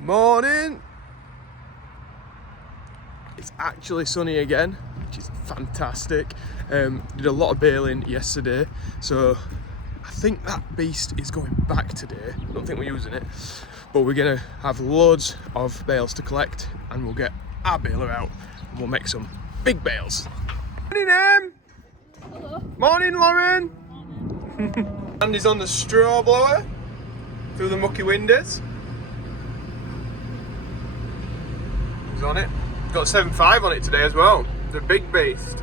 Morning! It's actually sunny again, which is fantastic. Did a lot of baling yesterday, so I think that beast is going back today. I don't think we're using it, but we're gonna have loads of bales to collect, and we'll get our baler out and we'll make some big bales. Morning, Em! Hello. Morning, Lauren! Andy's on the straw blower through the mucky windows. He's on it. Got 7.5 on it today as well. The big beast.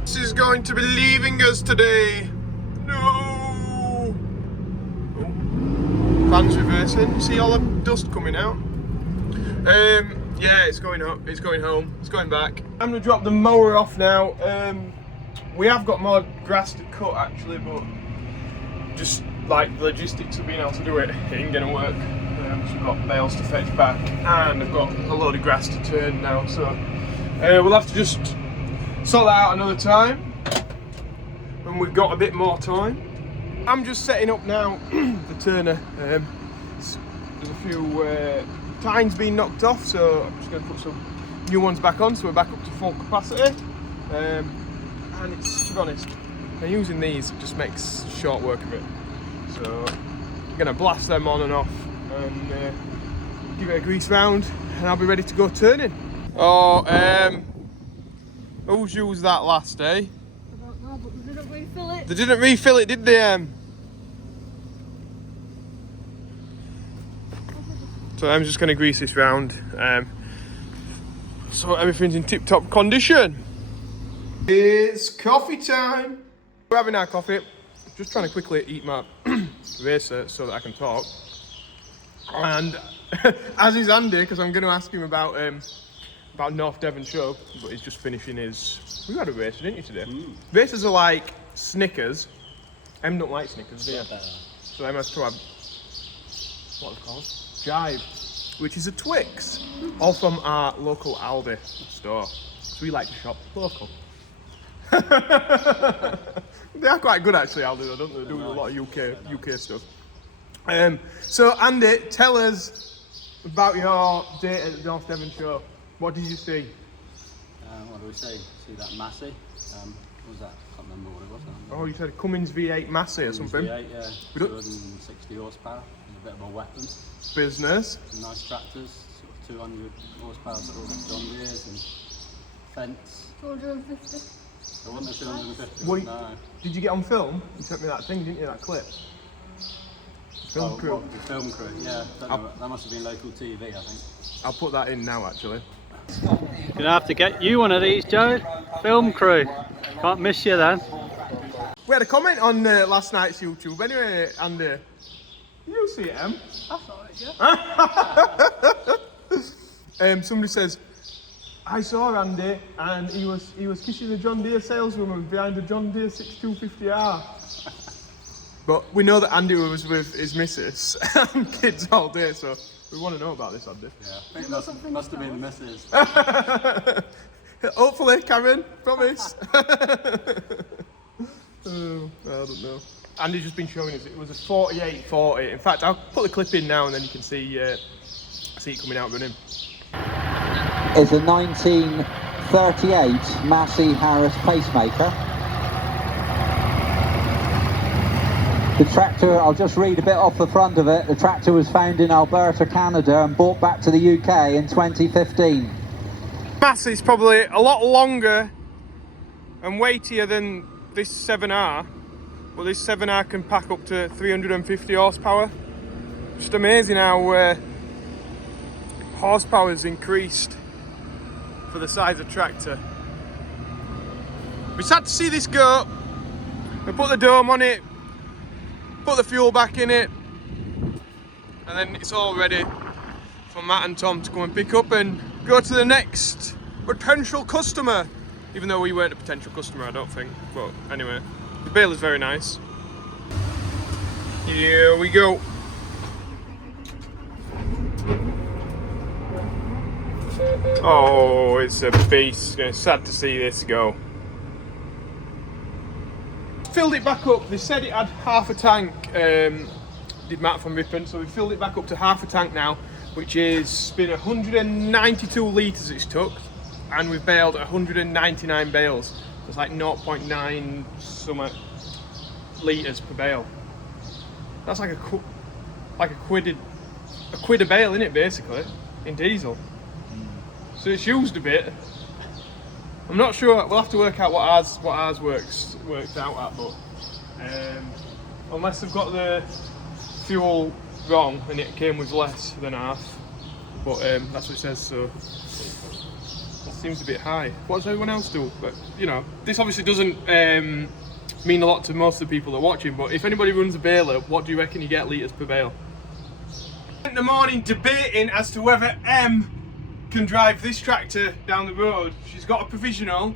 This is going to be leaving us today. No. Oh. Fans reversing. See all the dust coming out. Yeah, it's going up. It's going home. It's going back. I'm gonna drop the mower off now. We have got more grass to cut actually, but just like the logistics of being able to do it, it ain't gonna work. We've got bales to fetch back, and I've got a load of grass to turn now, so we'll have to just sort that out another time when we've got a bit more time. I'm just setting up now the turner. There's a few tines being knocked off, so I'm just going to put some new ones back on, so we're back up to full capacity. And it's, to be honest, using these just makes short work of it. So I'm going to blast them on and off and give it a grease round, and I'll be ready to go turning. Oh, who's used that last day? I don't know, but they didn't refill it. They didn't refill it, did they? So I'm just going to grease this round, so everything's in tip-top condition. It's coffee time. We're having our coffee. Just trying to quickly eat my racer so that I can talk. And as is Andy, because I'm going to ask him about North Devon show, but he's just finishing his. We had a racer, didn't you, today? Racers are like Snickers. Em don't like Snickers, do you? So Em has to have what are they called? Jive, which is a Twix, all from our local Aldi store. So we like to shop local. They are quite good actually, Aldi, though, don't they? They do a lot of UK stuff. So Andy, tell us about your day at the North Devon show. What did you see? What do we see? See that Massey? What was that? I can't remember what it was now. Oh, you said Cummins V8 Massey or something? V8, yeah. 260 horsepower. It's a bit of a weapon. Business. Some nice tractors, sort of 200 horsepower sort of John Deere's and fence. 250. There wasn't a 250. Wait, no. did you get on film? You sent me that thing, didn't you? That clip. Film crew. What, the film crew, yeah. That must have been local TV, I think. I'll put that in now, actually. Gonna have to get you one of these, Joe. Film crew. Can't miss you then. We had a comment on last night's YouTube anyway, and did you see it, Em? I saw it, yeah. Somebody says, I saw Andy and he was kissing the John Deere saleswoman behind the John Deere 6250R. But we know that Andy was with his missus and kids all day, so we want to know about this, Andy. Yeah, I think it must have been the missus. Hopefully, Karen, promise. Oh, I don't know. Andy's just been showing us it was a 4840. In fact, I'll put the clip in now and then you can see it coming out running. Is a 1938 Massey Harris pacemaker. The tractor, I'll just read a bit off the front of it. The tractor was found in Alberta, Canada and brought back to the UK in 2015. Massey's probably a lot longer and weightier than this 7R, but this 7R can pack up to 350 horsepower. Just amazing how horsepower has increased for the size of tractor. We're sad to see this go. We put the dome on it, put the fuel back in it, and then it's all ready for Matt and Tom to come and pick up and go to the next potential customer. Even though we weren't a potential customer, I don't think. But anyway, the bale is very nice. Here we go. Oh, it's a beast. It's sad to see this go. Filled it back up. They said it had half a tank. Did Matt from Ripon, so we filled it back up to half a tank now. which is been 192 litres it's took, and we've baled 199 bales. So it's like 0.9 something litres per bale. That's like a quid a bale, isn't it, basically, in diesel? So it's used a bit. I'm not sure. We'll have to work out what ours works out at, but unless they've got the fuel wrong and it came with less than half, but that's what it says. So it seems a bit high. What does everyone else do? But you know, this obviously doesn't mean a lot to most of the people that are watching. But if anybody runs a baler, what do you reckon you get litres per bale? In the morning, debating as to whether can drive this tractor down the road. She's got a provisional,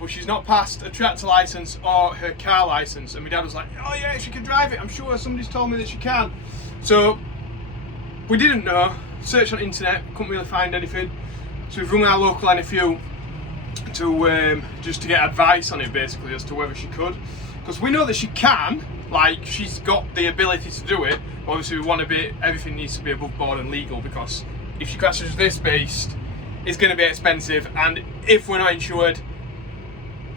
but she's not passed a tractor licence or her car licence. And my dad was like, oh yeah, she can drive it. I'm sure somebody's told me that she can. So we didn't know. Searched on the internet, couldn't really find anything. So we've rung our local NFU to just to get advice on it, basically, as to whether she could. Because we know that she can, like she's got the ability to do it. Obviously we want to be, everything needs to be above board and legal, because if she crashes this beast, it's going to be expensive, and if we're not insured,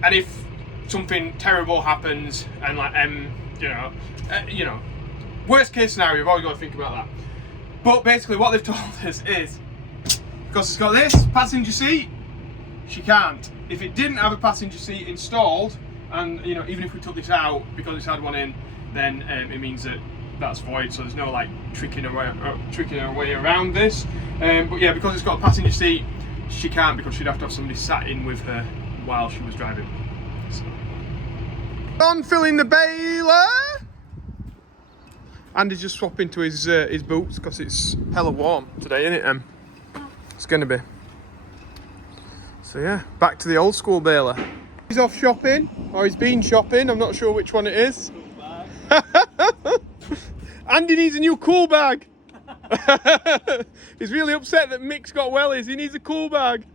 and if something terrible happens, and like you know, worst case scenario, you've always got to think about that. But basically, what they've told us is, because it's got this passenger seat, she can't. If it didn't have a passenger seat installed, and you know, even if we took this out because it's had one in, then it means that that's void. So there's no like tricking her way around this. But yeah, because it's got a passenger seat, she can't, because she'd have to have somebody sat in with her while she was driving. So. On filling the baler. Andy's just swapping to his boots because it's hella warm today, isn't it? It's gonna be. So yeah, back to the old school baler. He's off shopping, or he's been shopping. I'm not sure which one it is. Andy needs a new cool bag. He's really upset that Mick's got wellies. He needs a cool bag.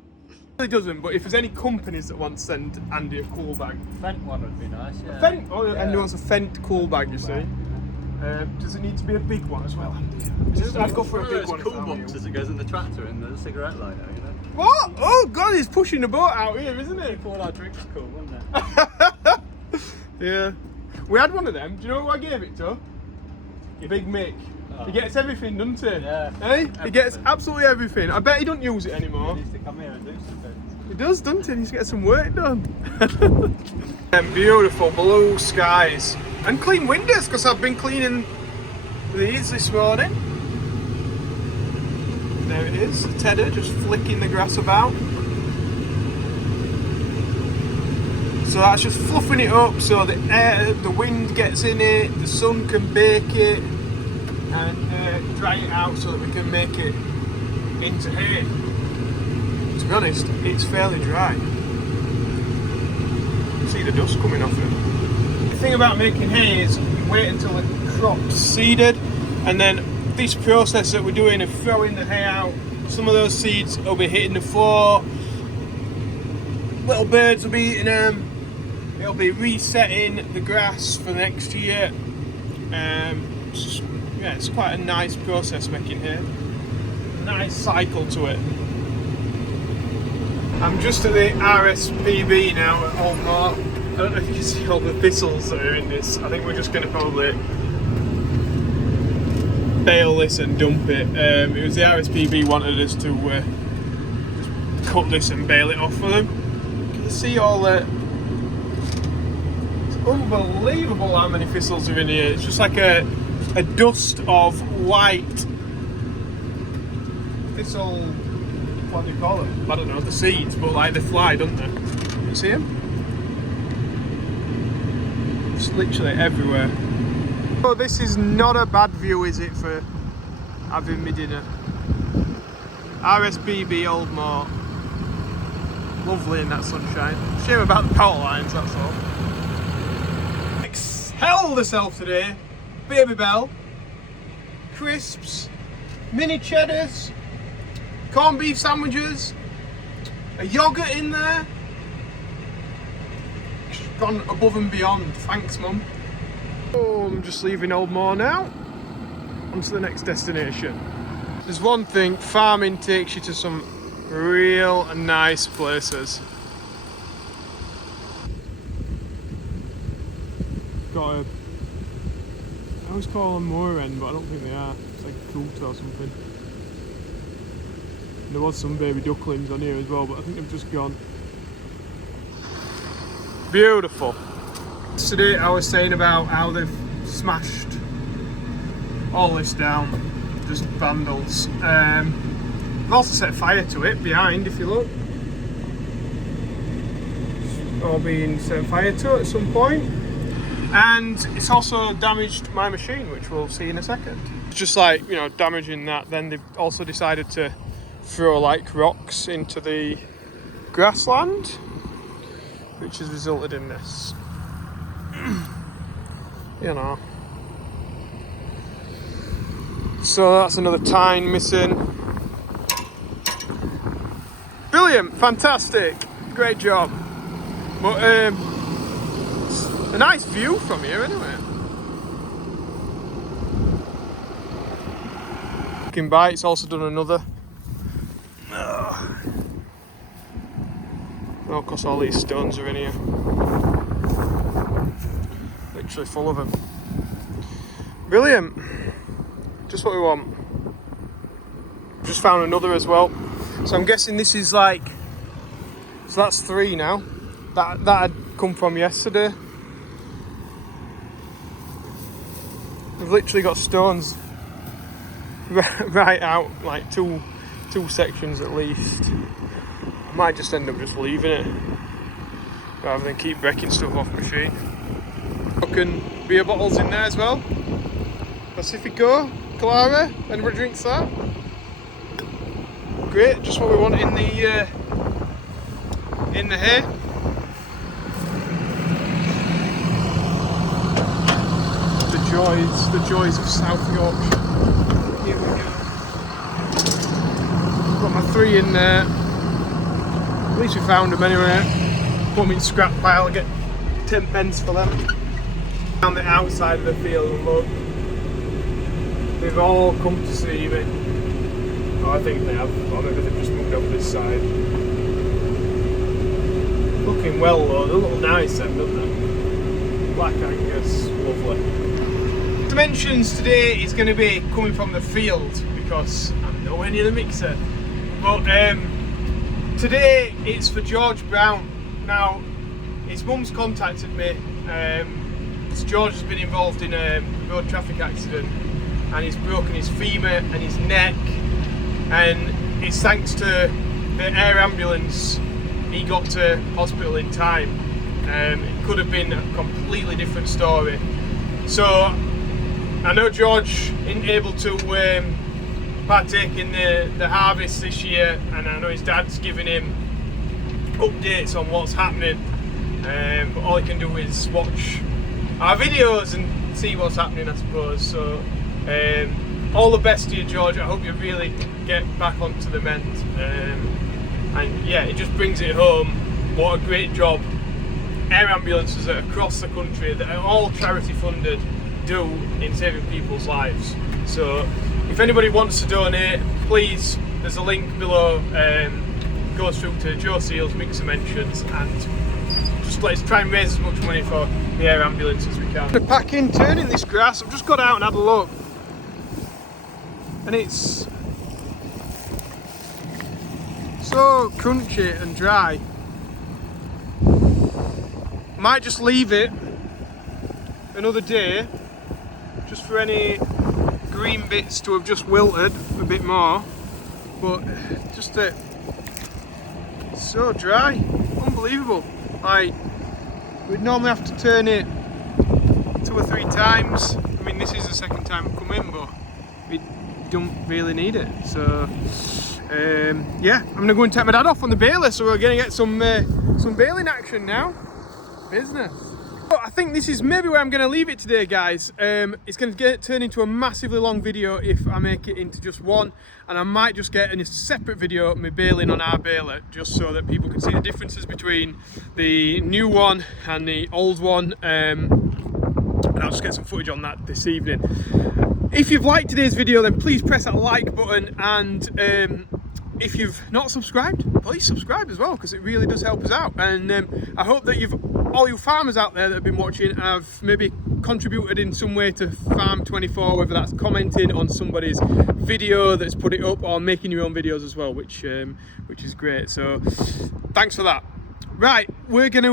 He doesn't, but if there's any companies that want to send Andy a cool bag. A Fent one would be nice, yeah. A Fent? Oh, yeah. Yeah. Andy wants a Fent cool bag, you see. Does it need to be a big one as well, Andy? I'd go for a big one. Cool bumps as it goes in the tractor and the cigarette lighter, you know. What? Oh God, he's pushing the boat out here, isn't he? All our drinks are cool, wouldn't it? Yeah. We had one of them. Do you know who I gave it to? Big Mick. Oh. He gets everything, doesn't he? Yeah. Hey? He gets absolutely everything. I bet he don't use it anymore. He needs to come here and do something. He does, doesn't he? He needs to get some work done. Beautiful blue skies. And clean windows, because I've been cleaning these this morning. There it is, Tedder just flicking the grass about. So that's just fluffing it up so the air, the wind gets in it, the sun can bake it, and dry it out so that we can make it into hay. To be honest, it's fairly dry. See the dust coming off it. The thing about making hay is you wait until the crop's seeded, and then this process that we're doing of throwing the hay out, some of those seeds will be hitting the floor, little birds will be eating them, it'll be resetting the grass for next year. Yeah, it's quite a nice process making hay. Nice cycle to it. I'm just at the RSPB now at Old Mart. I don't know if you can see all the thistles that are in this. I think we're just going to probably bale this and dump it. It was the RSPB wanted us to just cut this and bale it off for them. Can you see all the... It's unbelievable how many thistles are in here. It's just like a dust of white thistle, what do you call them? I don't know, the seeds, but like they fly, don't they? You see them? It's literally everywhere. Oh, this is not a bad view, is it, for having me dinner? RSPB Old Mart. Lovely in that sunshine. Shame about the power lines, that's all. Held herself today. Baby Bell, crisps, mini cheddars, corned beef sandwiches, a yoghurt in there. Gone above and beyond. Thanks, Mum. Oh, I'm just leaving Old Moor now. On to the next destination. There's one thing, farming takes you to some real nice places. Got a, I always call them moor hen, but I don't think they are. It's like a coot or something. And there was some baby ducklings on here as well, but I think they've just gone. Beautiful. Today I was saying about how they've smashed all this down, just vandals. I've also set fire to it behind, if you look. It's all being set fire to at some point. And it's also damaged my machine, which we'll see in a second. It's just like, you know, damaging that. Then they've also decided to throw like rocks into the grassland, which has resulted in this. You know. So that's another tine missing. Brilliant, fantastic, great job. But it's a nice view from here anyway. Looking by, it's also done another. Oh, of course all these stones are in here. Literally full of them. Brilliant. Just what we want. Just found another as well. So I'm guessing this is like, so that's 3 now. That had come from yesterday. We've literally got stones right out, like two sections at least. I might just end up just leaving it rather than keep breaking stuff off machine. Fucking beer bottles in there as well. Pacifico, Clara, anybody drinks that? Great, just what we want in the hay. The joys of South Yorkshire. Here we go. Got my 3 in there. At least we found them anyway. Put them in scrap pile, get 10 pence for them. Down the outside of the field, look. They've all come to see me. Oh, I think they have, or maybe they've just moved over this side. Looking well though, they look nice then, don't they? Black Angus, lovely. Dimensions today is going to be coming from the field because I'm nowhere near the mixer. But today it's for George Brown. Now, his mum's contacted me. George has been involved in a road traffic accident and he's broken his femur and his neck, and it's thanks to the air ambulance he got to hospital in time. It could have been a completely different story. So I know George isn't able to partake in the harvest this year, and I know his dad's giving him updates on what's happening, but all he can do is watch our videos and see what's happening, I suppose. So all the best to you, George. I hope you really get back onto the mend, and yeah, it just brings it home what a great job air ambulances across the country that are all charity funded do in saving people's lives. So if anybody wants to donate, please, there's a link below, goes through to Joe Seals, Mixer Mentions, and just let's try and raise as much money for the air ambulance as we can. The packing, turning this grass, I've just got out and had a look, and it's so crunchy and dry. Might just leave it another day just for any green bits to have just wilted a bit more, but just so dry, unbelievable. Like, we'd normally have to turn it 2 or 3 times. I mean, this is the second time I've come in, but we don't really need it. So yeah, I'm gonna go and take my dad off on the baler, so we're gonna get some baling action now. Business. But I think this is maybe where I'm going to leave it today, guys. It's going to turn into a massively long video if I make it into just one, and I might just get in a separate video of me baling on our baler, just so that people can see the differences between the new one and the old one, and I'll just get some footage on that this evening. If you've liked today's video, then please press that like button, and if you've not subscribed, please subscribe as well, because it really does help us out. And I hope that all you farmers out there that have been watching have maybe contributed in some way to Farm 24, whether that's commenting on somebody's video that's put it up, or making your own videos as well, which is great. So thanks for that. Right, I'm gonna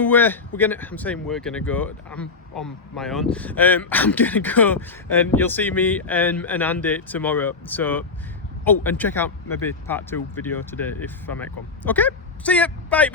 go. I'm on my own. I'm gonna go, and you'll see me and Andy tomorrow. So, oh, and check out maybe part 2 video today if I make one. Okay, see ya. Bye.